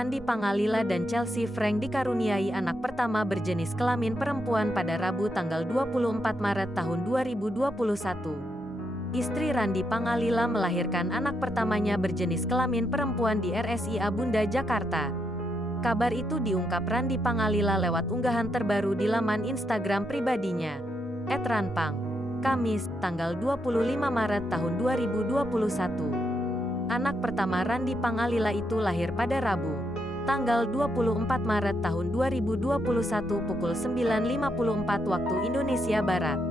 Randy Pangalila dan Chelsea Frank dikaruniai anak pertama berjenis kelamin perempuan pada Rabu tanggal 24 Maret tahun 2021. Istri Randy Pangalila melahirkan anak pertamanya berjenis kelamin perempuan di RSIA Bunda Jakarta. Kabar itu diungkap Randy Pangalila lewat unggahan terbaru di laman Instagram pribadinya, @ranpang, Kamis, tanggal 25 Maret tahun 2021. Anak pertama Randy Pangalila itu lahir pada Rabu, tanggal 24 Maret tahun 2021 pukul 9.54 waktu Indonesia Barat.